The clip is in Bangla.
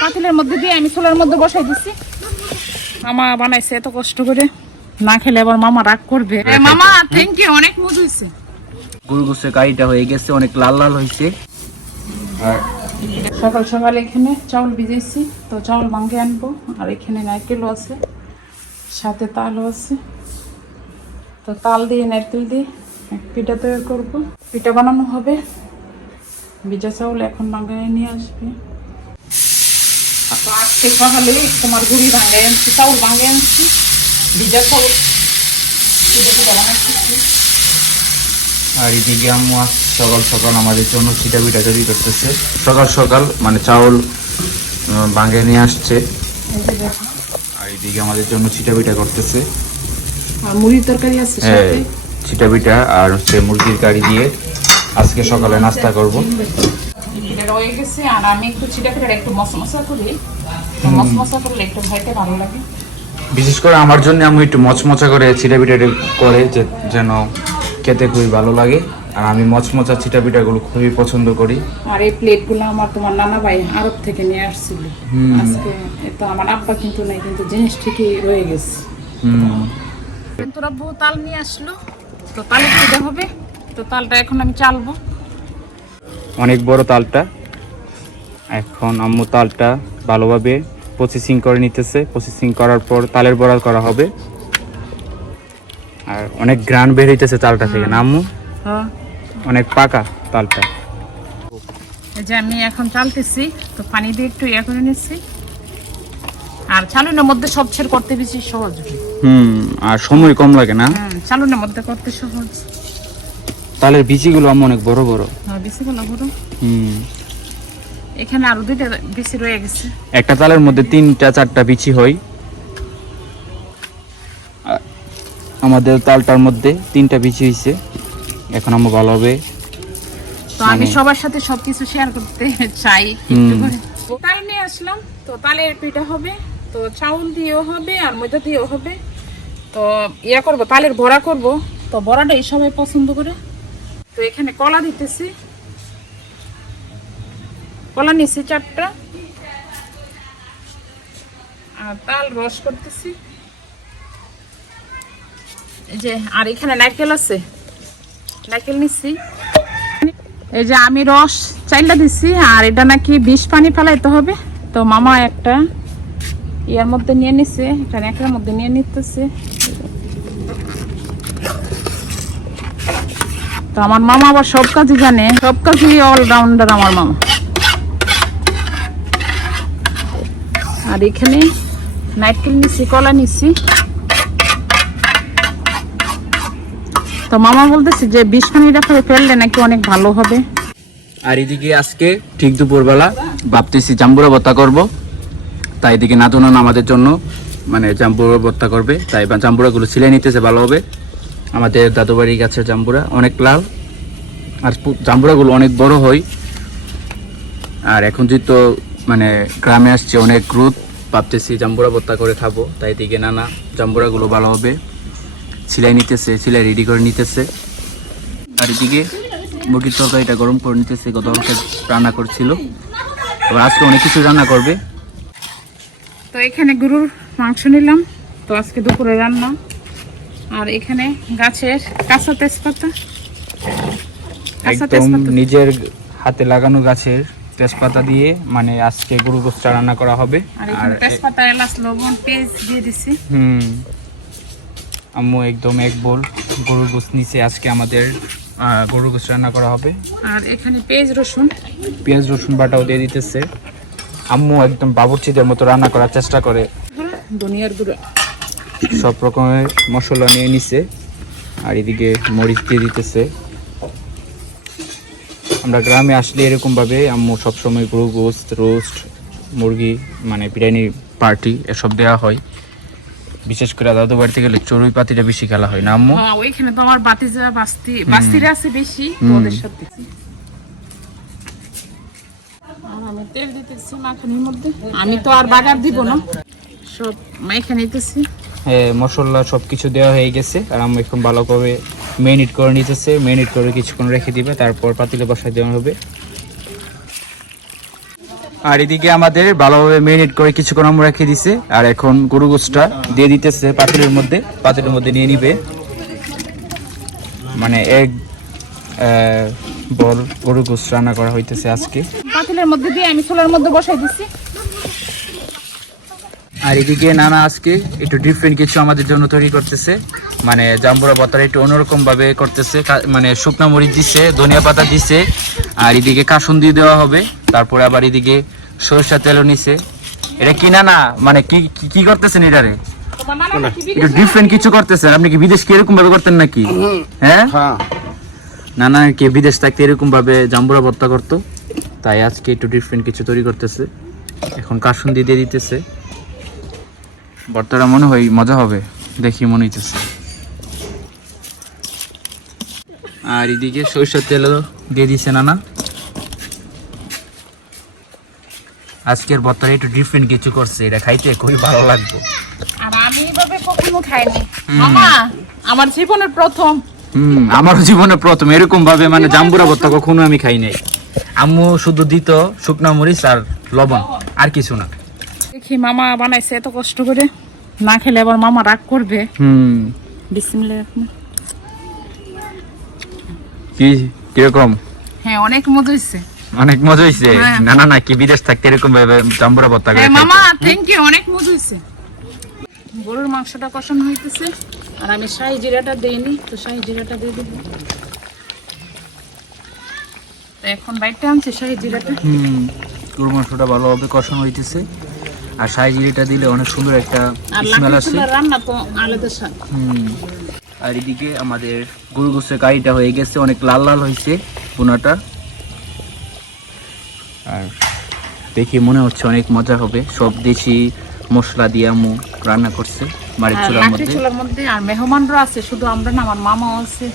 পাতিলের মধ্যে দিয়ে আমি চুলার মধ্যে বসাই দিচ্ছি মামা বানাইছে এত কষ্ট করে। না খেলে আবার মামা রাগ করবে। মামা থ্যাংক ইউ অনেক মজা হয়েছে। গরু গোসের কারিটা হয়ে গেছে অনেক লাল লাল হয়েছে। আর সকাল সকাল এখানে চাউল ভিজেছি তো চাউল ভাঙ্গে আনব। আর এখানে নারকেলও আছে সাথে তালও আছে। তো তাল দিয়ে নারকেল দিয়ে পিঠা তৈরি করব। পিঠা বানানো হবে। ভিজা চাউল এখন ভাঙ্গায় নিয়ে আসবে। তো আজকে সকালে তোমার গুড়ি ভাঙ্গায় আনছি চাউল ভাঙ্গে আনছি ভিজা চাউল আর এদিকে আম্মু আজ সকাল সকাল আমাদের জন্য চিটা পিঠা তৈরি করতেছে। সকাল সকাল মানে চাউল বাঙ্গে নিয়ে আসছে। আর এদিকে আমাদের জন্য চিটা পিঠা করতেছে। আর মুড়ির তরকারি আছে হ্যাঁ চিটা পিঠা আর হচ্ছে মুরগির কারি দিয়ে আজকে সকালে নাস্তা করব। এটা রয়ে গেছে আর আমি একটু চিটা ফিটা একটু মশা মশা করি। তো মশা মশা করলে একটু খাইতে ভালো লাগে। বিশেষ করে আমার জন্য আমি একটু মচমচা করে চিটা পিঠাটা করে যেন খেতে খুবই ভালো লাগে। আর আমি মচমচা চিটা পিঠাগুলো খুবই পছন্দ করি। আর এই প্লেটগুলো আমার তোমার নানা ভাই আরব থেকে নিয়ে আসছিল। আজকে তো আমার আব্বা কিন্তু নাই কিন্তু জিনিস ঠিকই রয়ে গেছে। হুম। তোর আব্বু তাল নিয়ে আসলো। তো তালে পিঠা হবে। তো তালটা এখন আমি চালবো। অনেক বড় তালটা। এখন আম্মু তালটা ভালোভাবে প্রসেসিং করে নিতেছে। প্রসেসিং করার পর তালের বড়া করা হবে। আর অনেক গ্রান বের হইতেছে তালটা থেকে আম্মু? হ্যাঁ। অনেক পাকা তালটা। এই যে আমি এখন চালতেছি তো পানি দিয়ে একটু ইয়ে করে নিচ্ছি। আর চালুনের মধ্যে সব ছেড় করতে বেশি সহজ হুম আর সময় কম লাগে না? হ্যাঁ চালুনের মধ্যে করতে সহজ। তালের বিচিগুলো আম্মু অনেক বড় বড়। হ্যাঁ বড়। হুম। এখানে আরও দুইটা বেশি রয়ে গেছে। একটা তালের মধ্যে তিনটা চারটা বিচি হয়। আমাদের তালটার মধ্যে তিনটা বিচি হয়েছে এখন আমরা ভালোভাবে তো আমি মানে- সবার সাথে সবকিছু শেয়ার করতে চাই। একটু করে। তাল নিয়ে আসলাম। তো তালের পিঠা হবে। তো চাউল দিয়েও হবে আর ময়দা দিয়েও হবে। তো ইয়া করব তালের বড়া করব। তো বড়াটা এই সবাই পছন্দ করে। তো এখানে কলা দিতেছি। কলা নিছি চারটা। আর তাল রস করতেছি। এই যে, আর এখানে নারকেল আছে। নারকেল নিচ্ছি এই যে আমি রস চাইলা দিছি, আর এটা নাকি বিষ পানি ফেলাইতে হবে। তো মামা একটা ইয়ার মধ্যে নিয়ে নিছে একটা ন্যাকড়ার মধ্যে নিয়ে নিতেছে। আমার মামা আবার সব কাজই জানে। সব কাজই অলরাউন্ডার আমার মামা। আর এখানে নারকেল নিছি, কলা নিছি। তো মামা বলতেছে যে বিষ ফেলে ফেললে নাকি অনেক ভালো হবে। আর এদিকে আজকে ঠিক দুপুরবেলা ভাবতেছি জাম্বুরা ভর্তা করব। তাই এদিকে নাতুনন আমাদের জন্য মানে জাম্বুরা ভর্তা করবে। তাই জাম্বুরাগুলো ছিলে নিতেছে ভালোভাবে আমাদের দাদুবাড়ি গাছের জাম্বুরা অনেক লাল। আর জাম্বুরাগুলো অনেক বড় হয়। আর এখন যেহেতু মানে গ্রামে আসছে অনেক রোদ, ভাবতেছি জাম্বুরা ভর্তা করে খাব। তাই এদিকে নানা জাম্বুরাগুলো ভালো হবে। সিলাই নিতেছে, সিলাই রেডি করে নিতেছে। আর এদিকে মুরগির তরকারিটা গরম করে নিতেছে গতকালকে রান্না করছিল। এবার আজকে অনেক কিছু রান্না করবে। তো এখানে গরুর মাংস নিলাম। তো আজকে দুপুরে রান্না। আর এখানে গাছের কাঁচা তেজপাতা। একদম নিজের হাতে লাগানো গাছের তেজপাতা দিয়ে মানে আজকে গরু গোস্তা রান্না করা হবে। আর তেজপাতা এলাচ লবণ পেঁয়াজ দিয়ে দিছি। হুম। আম্মু একদম এক বোল গরুর গোস নিচে আজকে আমাদের গরুর গোস রান্না করা হবে। আর এখানে পেঁয়াজ রসুন। পেঁয়াজ রসুন বাটাও দিয়ে দিতেছে। আম্মু একদম বাবুর্চিদের মতো রান্না করার চেষ্টা করে। ধনিয়ার গুঁড়ো। সব রকমের মশলা নিয়ে নিছে আর এদিকে মরিচ দিয়ে দিতেছে। আমরা গ্রামে আসলে এরকম ভাবে আম্মু সবসময় গরু গোস্ত রোস্ট মুরগি মানে বিরিয়ানি পার্টি এসব দেওয়া হয়। বিশেষ করে দাদু বাড়িতে গেলে চড়ুই পাতিটা বেশি খেলা হয় না আম্মু? হ্যাঁ ওইখানে তো আমার বাতিজা বাস্তি বাস্তিরা আছে বেশি ওদের সাথে। আমি তেল দিতেছি মাখানির মধ্যে। আমি তো আর বাগার দিব না। সব মাইখা নিতেছি। হ্যাঁ মশলা সব কিছু দেওয়া হয়ে গেছে। আর আম্মু এখন ভালোভাবে মেরিনেট করে নিতেছে। মেরিনেট করে কিছুক্ষণ রেখে দিবে, তারপর পাতিলে বসায় দেওয়া হবে। আর এদিকে আমাদের ভালোভাবে মেরিনেট করে কিছুক্ষণ আমরা রেখে দিছে। আর এখন গরু গোসটা দিয়ে দিতেছে পাতিলের মধ্যে। পাতিলের মধ্যে নিয়ে নিবে। মানে এক বল গরু গোস রান্না করা হইতেছে আজকে। পাতিলের মধ্যে দিয়ে আমি চুলার মধ্যে বসাই দিছি। আর এদিকে নানা আজকে একটু ডিফারেন্ট কিছু আমাদের জন্য তৈরি করতেছে। মানে জাম্বুরা বতারা একটু অন্যরকম ভাবে করতেছে মানে শুকনো মরিচ দিচ্ছে ধনিয়া পাতা দিচ্ছে আর এদিকে কাসুন্দি দেওয়া হবে। তারপরে আবার এদিকে সরষা তেলও নিছে। এটা কি না না মানে কি কি- করতেছেন এটারে? একটু ডিফারেন্ট কিছু করতেছেন। আপনি কি বিদেশ কি এরকম ভাবে করতেন নাকি? হ্যাঁ? নানা আর কি বিদেশ থাকতে এরকম ভাবে জাম্বুরা ভর্তা করতো। তাই আজকে একটু ডিফারেন্ট কিছু তৈরি করতেছে। এখন কাসুন্দি দিয়ে দিতেছে। ভর্তাটা মনে হয় মজা হবে। দেখি মনে হইতেছে। আর এদিকে সরষের তেলও দিয়ে দিছে নানা। আজকের ভর্তাটা একটু ডিফারেন্ট কিছু করছে। এটা খাইতে খুবই ভালো লাগবে। আর আমি এইভাবে কখনো খাইনি। মামা আমার জীবনের প্রথম। হুম আমারও জীবনে প্রথম। এরকম ভাবে মানে জাম্বুরা ভর্তা কখনো আমি খাই নাই। আম্মু শুধু দিত শুকনা মরিচ আর লবণ আর কিছু না। দেখি মামা বানাইছে এত কষ্ট করে। না খেলে আবার মামা রাগ করবে। হুম। বিসমিল্লাহ কি কীরকম? হ্যাঁ অনেক মজা অনেক মজা হ্যাঁ। না না না কি বিদেশ থাকতে এরকম ভাবে ভর্তা করে হ্যাঁ মামা থ্যাংক ইউ অনেক মজা হয়েছে গরুর মাংসটা কষানো হইতেছে। আর আমি শাহি জিরাটা দেইনি তো শাহি জিরাটা দিয়ে দিব। তো এখন বাইটে আনছি শাহি জিরাটা। হুম গরুর মাংসটা ভালোভাবে কষানো হইতেছে। আর সাই জিরিটা দিলে অনেক সুন্দর একটা স্মেল আসে। রান্না তো আলাদা স্বাদ। হুম। আর এদিকে আমাদের গরু গোসের কারিটা হয়ে গেছে অনেক লাল লাল হয়েছে পোনাটা আর দেখি মনে হচ্ছে অনেক মজা হবে। সব দেশি মশলা দিয়ে আম্মু রান্না করছে বাড়ির মধ্যে। চুলার মধ্যে আর মেহমানরা আছে শুধু আমরা না আমার মামাও আছে।